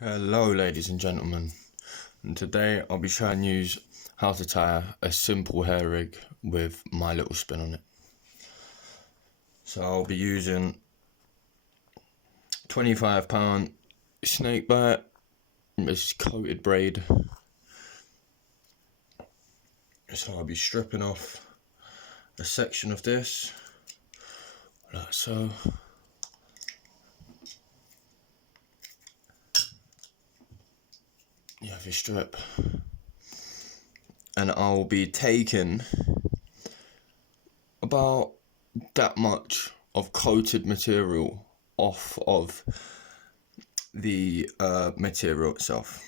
Hello ladies and gentlemen, and today I'll be showing you how to tie a simple hair rig with my little spin on it. So I'll be using £25 snake bite. This is coated braid. So I'll be stripping off a section of this, like so. You have your strip, and I'll be taking about that much of coated material off of the material itself.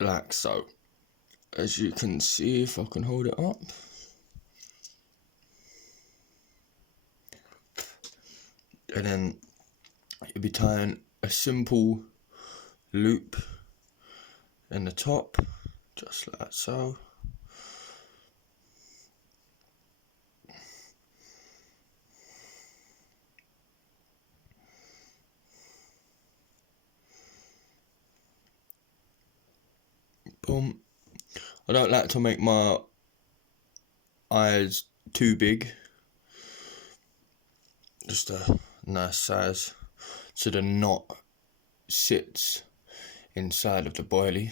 Like so. As you can see, if I can hold it up. And then you'll be tying a simple loop in the top, just like so. Boom. I don't like to make my eyes too big. Just a nice size so the knot sits inside of the boilie.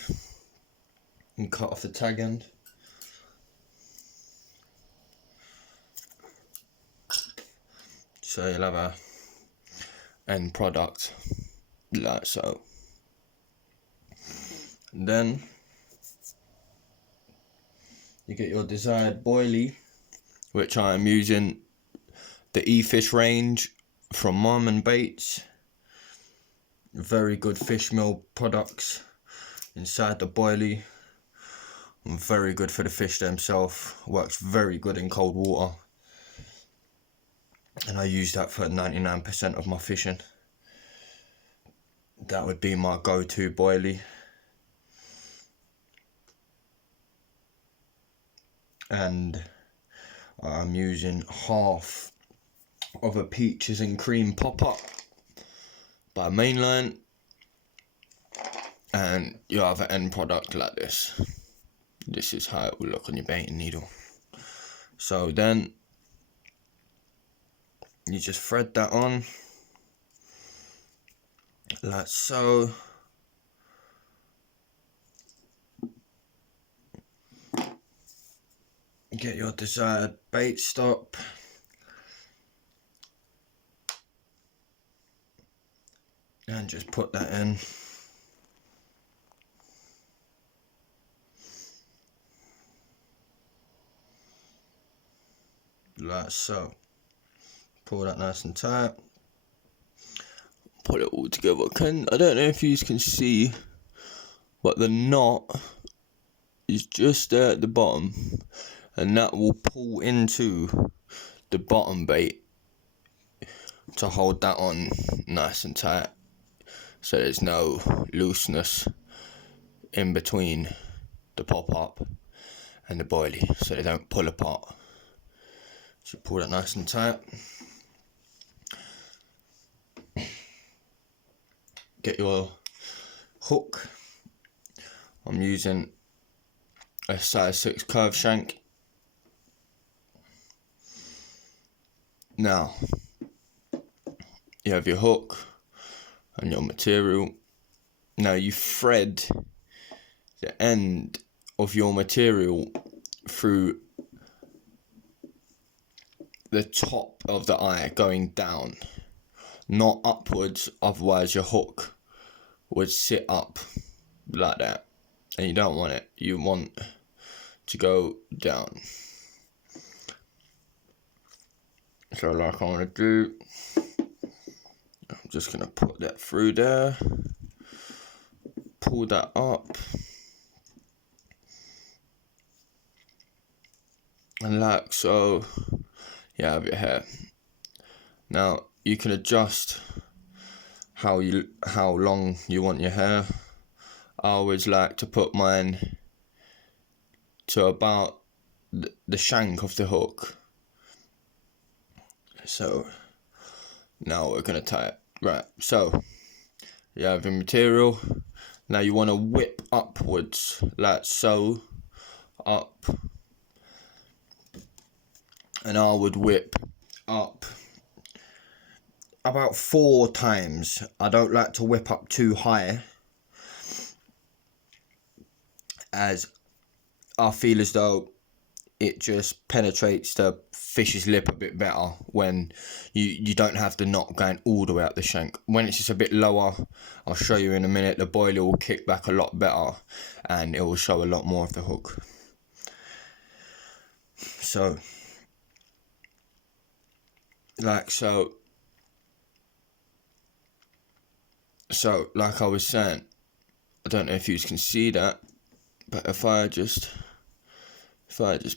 And cut off the tag end. So you'll have a end product like so. And then you get your desired boilie, which I am using the E-Fish range from Marmon Baits. Very good fish meal products inside the boilie. Very good for the fish themselves. Works very good in cold water. And I use that for 99% of my fishing. That would be my go-to boilie. And I'm using half of a Peaches and Cream pop-up by Mainline, and you have an end product like this. This is how it will look on your baiting needle. So then you just thread that on like so. Get your desired bait stop. And just put that in. Like so. Pull that nice and tight. Put it all together. I don't know if you can see, but the knot is just there at the bottom, and that will pull into the bottom bait to hold that on nice and tight, so there's no looseness in between the pop-up and the boilie, so they don't pull apart. So pull that nice and tight. Get your hook. I'm using a size 6 curve shank. Now you have your hook and your material. Now you thread the end of your material through the top of the eye, going down, not upwards, otherwise your hook would sit up like that, and you don't want it. You want to go down. So like I want to do, I'm just going to put that through there, pull that up, and like so, you have your hair. Now you can adjust how long you want your hair. I always like to put mine to about the shank of the hook. So now we're gonna tie it. Right, so you have your material. Now you want to whip upwards, like so, up. And I would whip up about 4 times. I don't like to whip up too high, as I feel as though it just penetrates the fish's lip a bit better when you don't have the knot going all the way up the shank. When it's just a bit lower, I'll show you in a minute, the boiler will kick back a lot better and it will show a lot more of the hook. So, like so. So, like I was saying, I don't know if you can see that, but if I just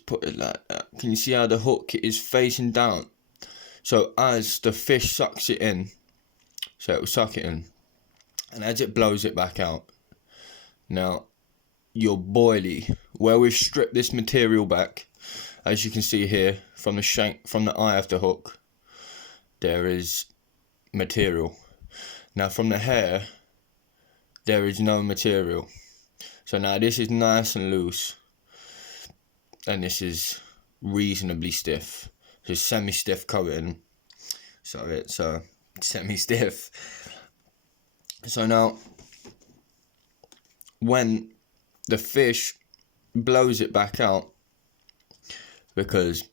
put it like that, can you see how the hook is facing down? So as the fish sucks it in, so it will suck it in, and as it blows it back out, now your boilie, where we've stripped this material back, as you can see here, from the shank, from the eye of the hook, there is material. Now from the hair, there is no material. So now this is nice and loose, and this is reasonably stiff. So semi-stiff coating. So it's semi-stiff. So now, when the fish blows it back out, because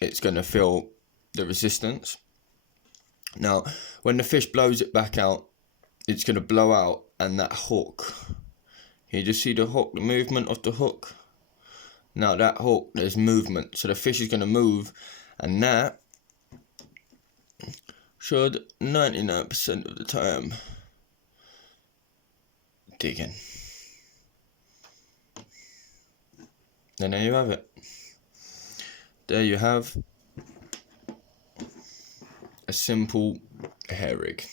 it's going to feel the resistance. Now, when the fish blows it back out, it's going to blow out, and that hook, you just see the hook, the movement of the hook. Now that hook, there's movement, so the fish is going to move, and that should 99% of the time dig in. And there you have it. There you have a simple hair rig.